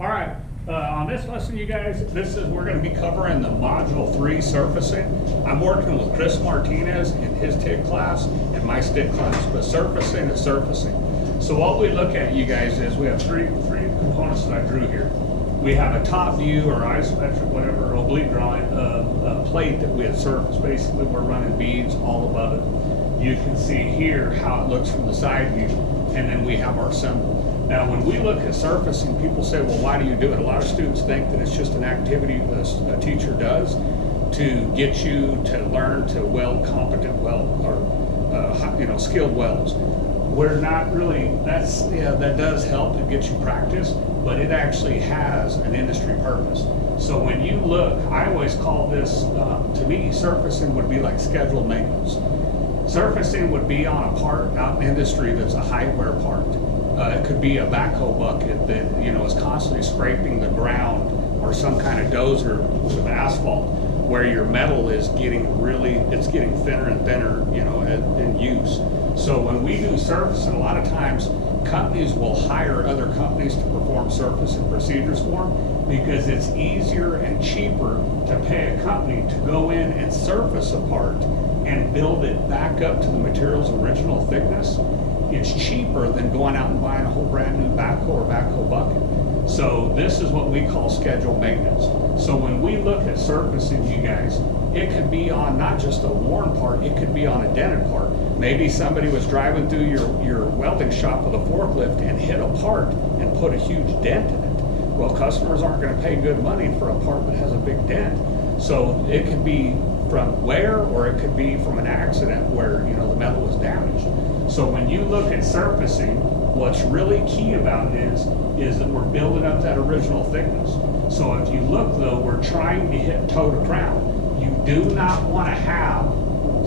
All right, on this lesson, you guys, we're going to be covering the Module 3 surfacing. I'm working with Chris Martinez in his TIG class and my stick class, but surfacing is surfacing. So what we look at, you guys, is we have three components that I drew here. We have a top view or isometric, whatever, oblique drawing of a plate that we had surfaced. Basically, we're running beads all above it. You can see here how it looks from the side view, and then we have our symbol. Now, when we look at surfacing, people say, well, why do you do it? A lot of students think that it's just an activity a teacher does to get you to learn to weld competent weld or skilled welds. We're not really, that does help to get you practice, but it actually has an industry purpose. So when you look, I always call this, to me, surfacing would be like scheduled maintenance. Surfacing would be on a part out in industry that's a high wear part. It could be a backhoe bucket that is constantly scraping the ground, or some kind of dozer with asphalt where your metal is getting thinner and thinner, in use. So when we do surfacing, a lot of times companies will hire other companies to perform surfacing procedures for them because it's easier and cheaper to pay a company to go in and surface a part and build it back up to the material's original thickness. It's cheaper than going out and buying a whole brand new backhoe or backhoe bucket. So this is what we call scheduled maintenance. So when we look at surfacing, you guys, it could be on not just a worn part, it could be on a dented part. Maybe somebody was driving through your welding shop with a forklift and hit a part and put a huge dent in it. Well, customers aren't going to pay good money for a part that has a big dent. So it could be from wear, or it could be from an accident where the metal was damaged. So when you look at surfacing, what's really key about it is that we're building up that original thickness. So if you look though, we're trying to hit toe to crown. You do not want to have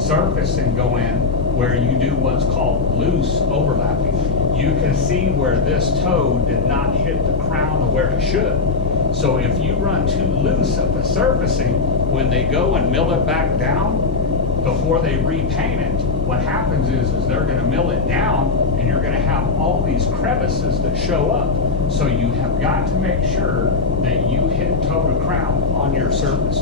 surfacing go in where you do what's called loose overlapping. You can see where this toe did not hit the crown of where it should. So if you run too loose at the surfacing, when they go and mill it back down, before they repaint it, what happens is they're going to mill it down and you're going to have all these crevices that show up. So you have got to make sure that you hit toe to crown on your surface.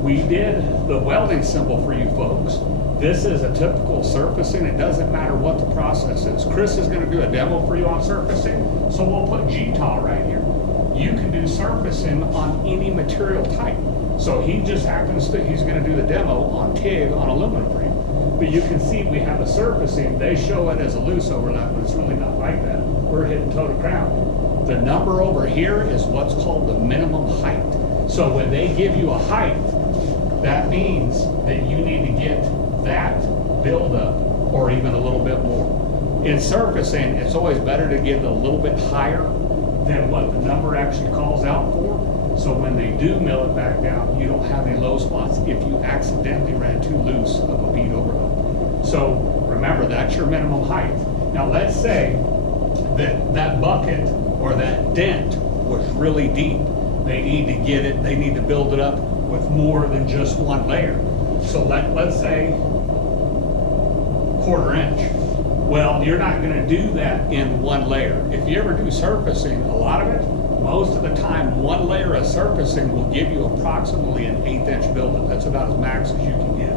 We did the welding symbol for you folks. This is a typical surfacing. It doesn't matter what the process is. Chris is going to do a demo for you on surfacing, so we'll put GTAW right here. You can do surfacing on any material type. So he just happens to, he's going to do the demo on TIG on aluminum frame. But you can see we have a surfacing. They show it as a loose overlap, but it's really not like that. We're hitting toe to crown. The number over here is what's called the minimum height. So when they give you a height, that means that you need to get that buildup or even a little bit more. In surfacing, it's always better to get a little bit higher than what the number actually calls out for. So when they do mill it back down, you don't have any low spots if you accidentally ran too loose of a bead overlap. So remember, that's your minimum height. Now let's say that bucket or that dent was really deep. They need to get it, they need to build it up with more than just one layer. So let's say 1/4 inch. Well, you're not going to do that in one layer. If you ever do surfacing, a lot of it, most of the time, one layer of surfacing will give you approximately an 1/8 inch buildup. That's about as max as you can get.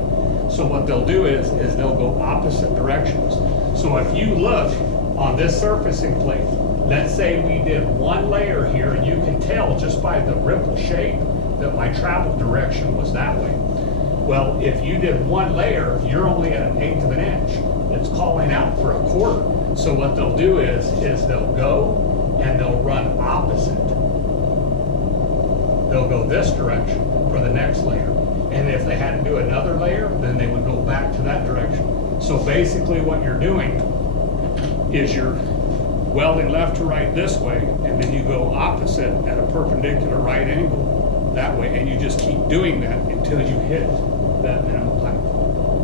So what they'll do is they'll go opposite directions. So if you look on this surfacing plate, let's say we did one layer here, and you can tell just by the ripple shape that my travel direction was that way. Well, if you did one layer, you're only at 1/8 of an inch. It's calling out for 1/4. So what they'll do is they'll go and they'll run opposite. They'll go this direction for the next layer. And if they had to do another layer, then they would go back to that direction. So basically what you're doing is you're welding left to right this way, and then you go opposite at a perpendicular right angle that way, and you just keep doing that until you hit that minimum height.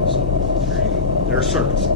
So there you go. There's surfacing.